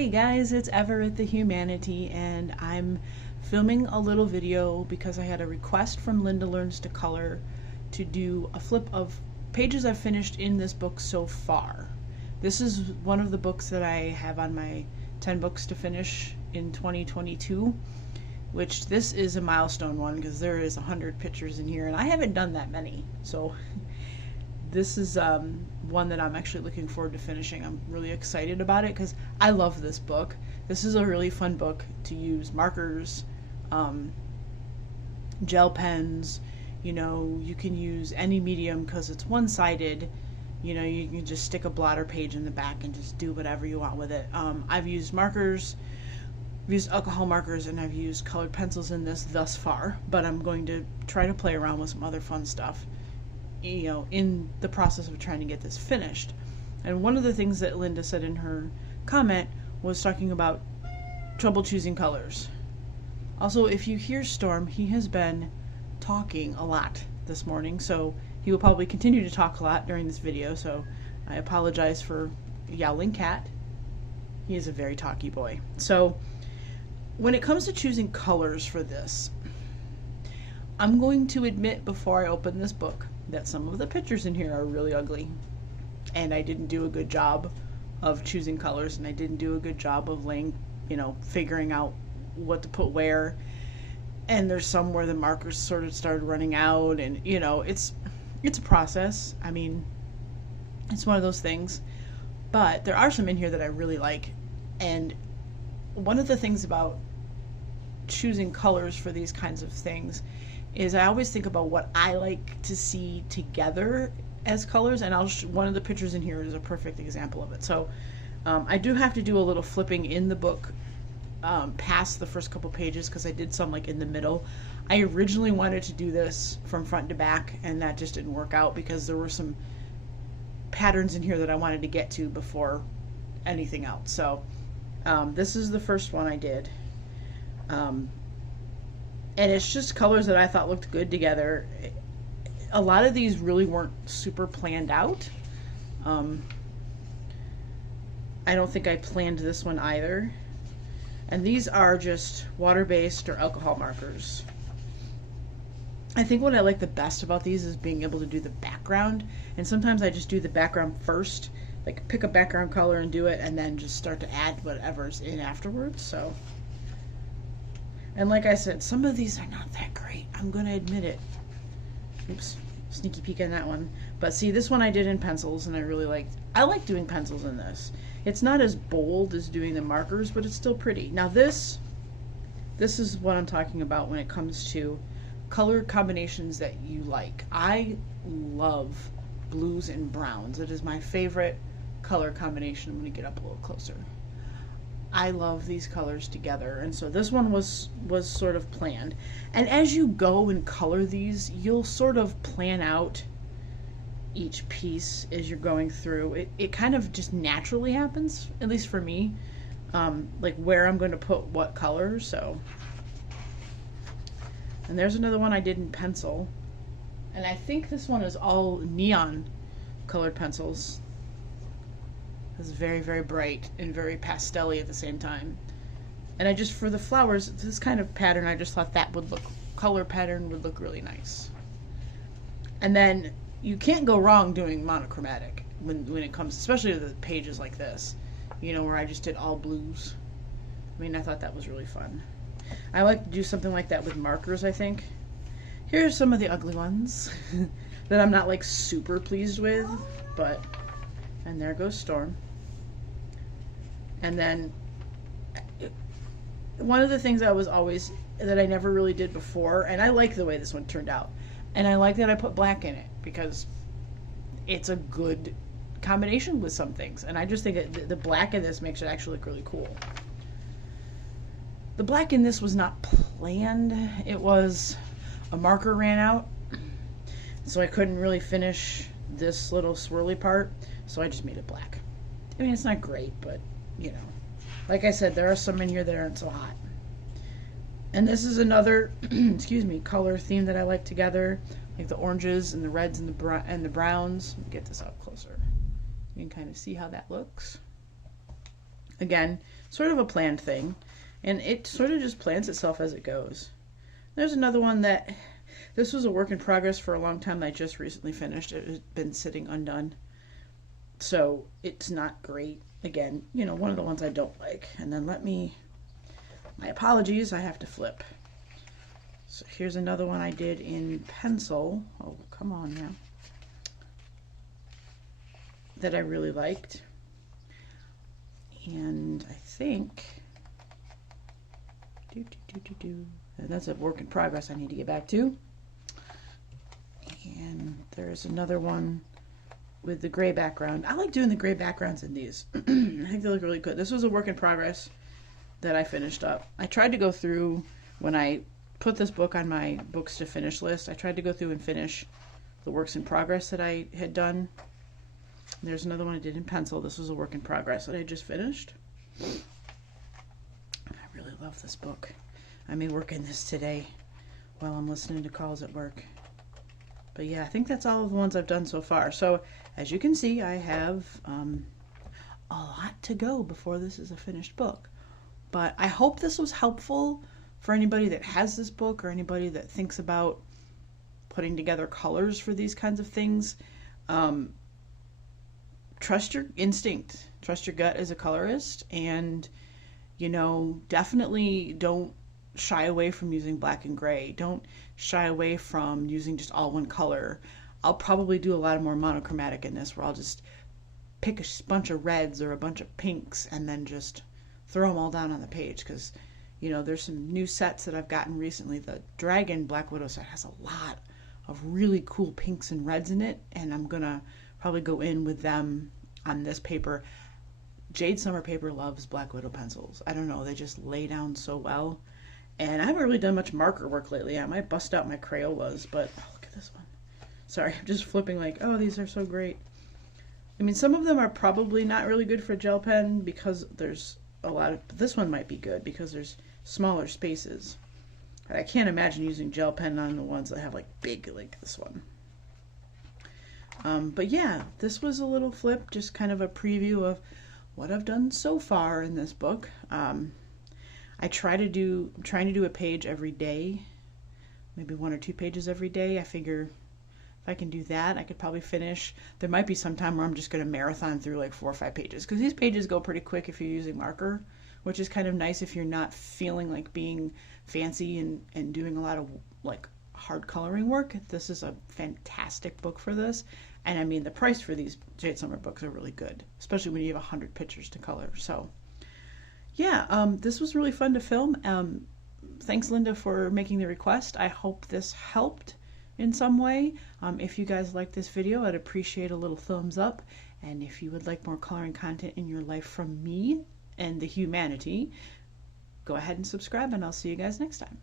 Hey guys, it's Everett the Humanity, and I'm filming a little video because I had a request from Linda Learns to Color to do a flip of pages I've finished in this book so far. This is one of the books that I have on my 10 books to finish in 2022, which this is a milestone one because there is 100 pictures in here, and I haven't done that many, so this is one that I'm actually looking forward to finishing. I'm really excited about it because I love this book. This is a really fun book to use markers, gel pens. You know, you can use any medium because it's one-sided. You know, you can just stick a blotter page in the back and just do whatever you want with it. I've used markers, I've used alcohol markers, and I've used colored pencils in this thus far, but I'm going to try to play around with some other fun stuff, you know, in the process of trying to get this finished. And one of the things that Linda said in her comment was talking about trouble choosing colors. Also, if you hear Storm, he has been talking a lot this morning, so he will probably continue to talk a lot during this video, so I apologize for yowling cat. He is a very talky boy. So when it comes to choosing colors for this, I'm going to admit before I open this book that some of the pictures in here are really ugly, and I didn't do a good job of choosing colors, and I didn't do a good job of figuring out what to put where. And there's some where the markers sort of started running out, and it's a process. I mean, it's one of those things, but there are some in here that I really like. And one of the things about choosing colors for these kinds of things is I always think about what I like to see together as colors, and one of the pictures in here is a perfect example of it. So I do have to do a little flipping in the book past the first couple pages because I did some like in the middle. I originally wanted to do this from front to back, and that just didn't work out because there were some patterns in here that I wanted to get to before anything else. So this is the first one I did. And it's just colors that I thought looked good together. A lot of these really weren't super planned out. I don't think I planned this one either. And these are just water-based or alcohol markers. I think what I like the best about these is being able to do the background. And sometimes I just do the background first, like pick a background color and do it, and then just start to add whatever's in afterwards. So. And like I said, some of these are not that great. I'm going to admit it. Oops, sneaky peek on that one. But see, this one I did in pencils, and I like doing pencils in this. It's not as bold as doing the markers, but it's still pretty. Now this is what I'm talking about when it comes to color combinations that you like. I love blues and browns. It is my favorite color combination. I'm going to get up a little closer. I love these colors together, and so this one was sort of planned. And as you go and color these, you'll sort of plan out each piece as you're going through. It kind of just naturally happens, at least for me, like where I'm going to put what color. So, and there's another one I did in pencil, and I think this one is all neon colored pencils. It's very, very bright and very pastel-y at the same time. And I just, for the flowers, this kind of pattern, I just thought that color pattern would look really nice. And then you can't go wrong doing monochromatic when it comes, especially to the pages like this, where I just did all blues. I mean, I thought that was really fun. I like to do something like that with markers, I think. Here's some of the ugly ones that I'm not like super pleased with, but, and there goes Storm. And then one of the things that I never really did before, and I like the way this one turned out, and I like that I put black in it because it's a good combination with some things, and I just think that the black in this makes it actually look really cool. The black in this was not planned. It was a marker ran out, so I couldn't really finish this little swirly part, so I just made it black. I mean, it's not great, but like I said, there are some in here that aren't so hot. And this is another excuse me, color theme that I like together, like the oranges and the reds and the browns. Let me get this up closer. You can kind of see how that looks. Again, sort of a planned thing, and it sort of just plants itself as it goes. There's another one that, this was a work in progress for a long time. I just recently finished. It has been sitting undone. So it's not great. Again, you know, one of the ones I don't like. And then my apologies, I have to flip. So here's another one I did in pencil. Oh, come on now. That I really liked. And I think, and that's a work in progress I need to get back to. And there's another one with the gray background. I like doing the gray backgrounds in these. I think they look really good. This was a work in progress that I finished up. I tried to go through, when I put this book on my books to finish list, I tried to go through and finish the works in progress that I had done. There's another one I did in pencil. This was a work in progress that I just finished. I really love this book. I may work in this today while I'm listening to calls at work. But yeah, I think that's all of the ones I've done so far. So as you can see, I have a lot to go before this is a finished book. But I hope this was helpful for anybody that has this book or anybody that thinks about putting together colors for these kinds of things. Trust your instinct, trust your gut as a colorist, and, you know, definitely don't shy away from using black and gray. Don't shy away from using just all one color. I'll probably do a lot of more monochromatic in this, where I'll just pick a bunch of reds or a bunch of pinks and then just throw them all down on the page, because, you know, there's some new sets that I've gotten recently. The Dragon Black Widow set has a lot of really cool pinks and reds in it, and I'm gonna probably go in with them on this paper. Jade Summer Paper loves Black Widow pencils. I don't know, they just lay down so well. And I haven't really done much marker work lately. I might bust out my Crayolas, but oh, look at this one. Sorry, I'm just flipping like, oh, these are so great. I mean, some of them are probably not really good for gel pen because there's a lot of, but this one might be good because there's smaller spaces. I can't imagine using gel pen on the ones that have like big, like this one. But yeah, this was a little flip, just kind of a preview of what I've done so far in this book. I'm trying to do a page every day, maybe 1 or 2 pages every day. I figure if I can do that, I could probably finish. There might be some time where I'm just going to marathon through like 4 or 5 pages, because these pages go pretty quick if you're using marker, which is kind of nice if you're not feeling like being fancy and doing a lot of like hard coloring work. This is a fantastic book for this. And I mean, the price for these Jade Summer books are really good, especially when you have 100 pictures to color. So yeah, this was really fun to film. Thanks, Linda, for making the request. I hope this helped in some way. If you guys like this video, I'd appreciate a little thumbs up. And if you would like more coloring content in your life from me and the humanity, go ahead and subscribe, and I'll see you guys next time.